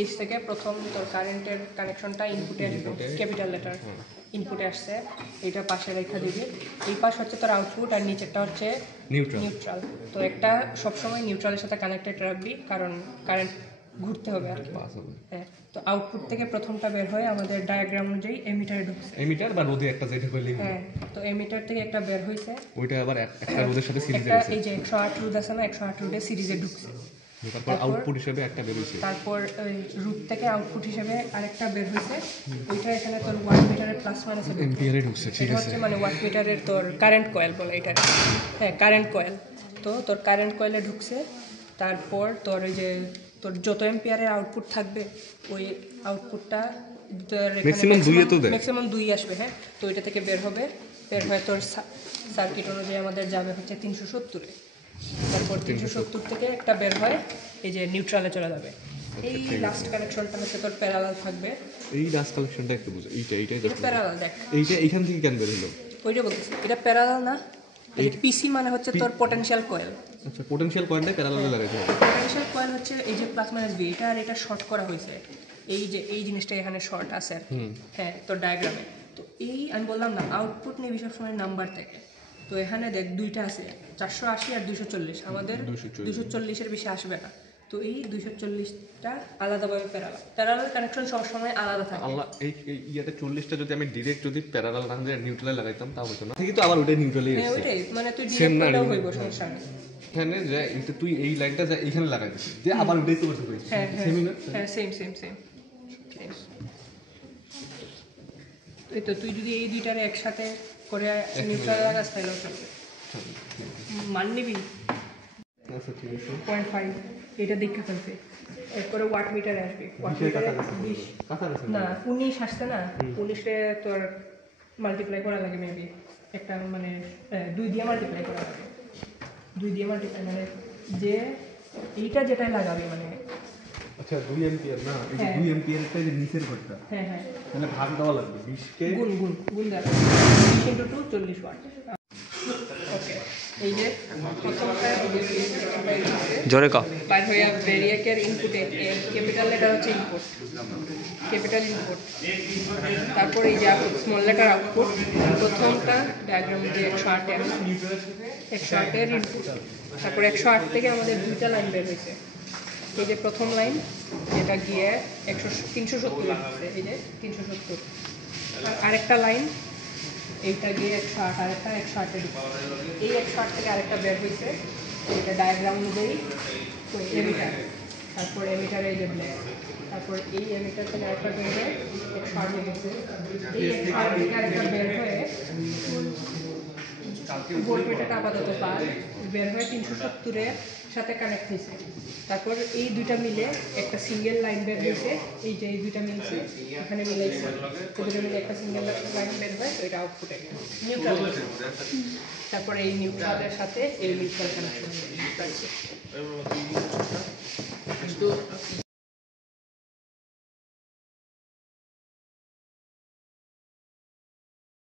H থেকে প্রথম তোর কারেন্টের কানেকশনটা ইনপুটে আসবে, ক্যাপিটাল লেটার ইনপুটে আসছে, এইটা পাশে রেখা দিবি। এই পাশ হচ্ছে তোর আউটপুট আর নিচেরটা হচ্ছে নিউট্রাল। তো একটা সবসময় নিউট্রালের সাথে কানেক্টেড রাখবি, কারণ কারেন্ট ঘুরতে হবে আর কি। হ্যাঁ, তো আউটপুট থেকে প্রথমটা বের হয়ে আমাদের ডায়াগ্রাম অনুযায়ী এমিটারে ঢুকছে। এমিটার বা রোধে একটা যেটা হইলে হ্যাঁ, তো এমিটার থেকে একটা বের হইছে, ওইটা আবার একটা রোধের সাথে সিরিজে একটা আছে। এই যে 108 রোধ আছে না, 108 রোধে সিরিজে ঢুকছে। তারপর আউটপুট হিসেবে একটা বের হইছে। তারপর ওই রুট থেকে আউটপুট হিসেবে আরেকটা বের হইছে, ওইটা এখানে তোর ওয়াট মিটারের প্লাস মাইনাসে এম্পিয়ারে ঢুকছে, ঠিক আছে। হচ্ছে মানে ওয়াট মিটারের তোর কারেন্ট কয়েল বলে এটা। হ্যাঁ, কারেন্ট কয়েল। তো তোর কারেন্ট কয়েলে ঢুকছে। তারপর তোর ওই যে তোর যত এম্পিয়ারের আউটপুট থাকবে ওই আউটপুটটা ম্যাক্সিমাম 2 এ তো দেয়, ম্যাক্সিমাম 2 আসবে। হ্যাঁ, তো ওইটা থেকে বের হবে, বের হয়ে তোর সার্কিট অনুযায়ী আমাদের যাবে হচ্ছে 370-এ। তারপর 370 থেকে একটা বের হয় এই যে নিউট্রালে চলে যাবে। এই লাস্ট কানেকশনটা হচ্ছে তোর প্যারালাল থাকবে। এই লাস্ট কানেকশনটা একটু বুঝো, এইটাই এটা প্যারালাল দেখ, এইটা এইখান থেকে কেন বের হলো? ওইটা বলতেছি, এটা প্যারালাল না। এই পিসি মানে হচ্ছে তোর পটেনশিয়াল কয়েল। আচ্ছা, পটেনশিয়াল কয়েলটা প্যারালালে লাগাইতে হবে। পটেনশিয়াল কয়েল হচ্ছে এই যে প্লাস মাইনাস বি, এটা আর এটা শর্ট করা হয়েছে। এই যে এই জিনিসটা এখানে শর্ট আছে আর কি। হ্যাঁ, তোর ডায়াগ্রামে তো এই আমি বললাম না আউটপুট নিয়ে সবসময় নাম্বার থাকে। তো এখানে দেখ দুইটা আছে, 480 আর 240। আমাদের 240-এর বেশি আসবে না। তো এই 240টা আলাদাভাবে প্যারালাল কানেকশন সবসময় আলাদা থাকে। আল্লাহ, এই ইয়াতে 40টা যদি আমি ডিরেক্ট যদি প্যারালাল না দিয়ে নিউট্রালে লাগাইতাম তাও হতো না। ঠিকই তো, আবার ওটাই নিউট্রালে হ্যাঁ, এসেছে। ওইটাই মানে তুই ডিরেক্ট করলেও হইব, সমস্যা নেই। এখানে যে এটা তুই এই লাইনটা যা এখানে লাগাই দিছিস, যে আবার ওটাই তো করতে পারিস। হ্যাঁ সেমই না? হ্যাঁ, সেম। এই তো তুই যদি এই দুইটারে একসাথে করে নিউট্রাল লাগাস তাহলে মান নিবি আচ্ছা, ঠিক আছে। 0.5, এটা দেখে ফেলছে। এরপরে ওয়াট মিটারে আসবি, ওয়াট মিটারে 20 না 19 আসছে না, 19-এ তোর মাল্টিপ্লাই করা লাগে মেবি, একটা মানে 2 দিয়ে মাল্টিপ্লাই করা লাগে। 2 দিয়ে মাল্টিপ্লাই মানে যে এইটা যেটাই লাগাবি মানে আচ্ছা, 2 এম্পিয়ার না, এই যে 2 এম্পিয়ারটা যে নিচের ঘরটা, হ্যাঁ তাহলে ভাগ দেওয়া লাগবে 20 কে গুণ দেওয়া 20 × 2 40 ওয়াট। ওকে, এই যে প্রথমটা জোরে ক বাইর হইয়া ভেরিয়াকের ইনপুটে ক্যাপিটাল লেটার হচ্ছে ইনপুট, ক্যাপিটাল ইনপুট। তারপর এই যে স্মল লেটার আউটপুট। প্রথমটা ডায়াগ্রাম যে 108 108-এর ইনপুট। তারপর 108 থেকে আমাদের দুইটা লাইন বের হয়েছে। এই যে প্রথম লাইন এটা গিয়ে 370 হচ্ছে, এই যে 370। আরেকটা লাইন এইটা গিয়ে 108, আরেকটা 108-এ ঢুকছে। এই 108 থেকে আরেকটা বের হয়েছে, এটা ডায়াগ্রাম অনুযায়ী এমিটার। তারপর এমিটারে এই যে ব্ল্যাক। তারপর এই এমিটার থেকে আরেকটা বের হয়ে 108-এ ঢুকছে। এই 108 থেকে আরেকটা বের হয়ে ভোল্টমিটারটা আপাতত পার বের হয়ে 370-এর সাথে কানেক্ট হয়েছে। তারপর এই দুইটা মিলে একটা সিঙ্গেল লাইন বের হয়েছে, এই যে এই দুইটা মিলছে এখানে মিলাইছে, দুটো মিলে একটা সিঙ্গেল লাইন বের হয়, তো এটা আউটপুটে নিউট্রাল। তারপর এই নিউট্রালের সাথে এই নিউট্রাল কানেকশন।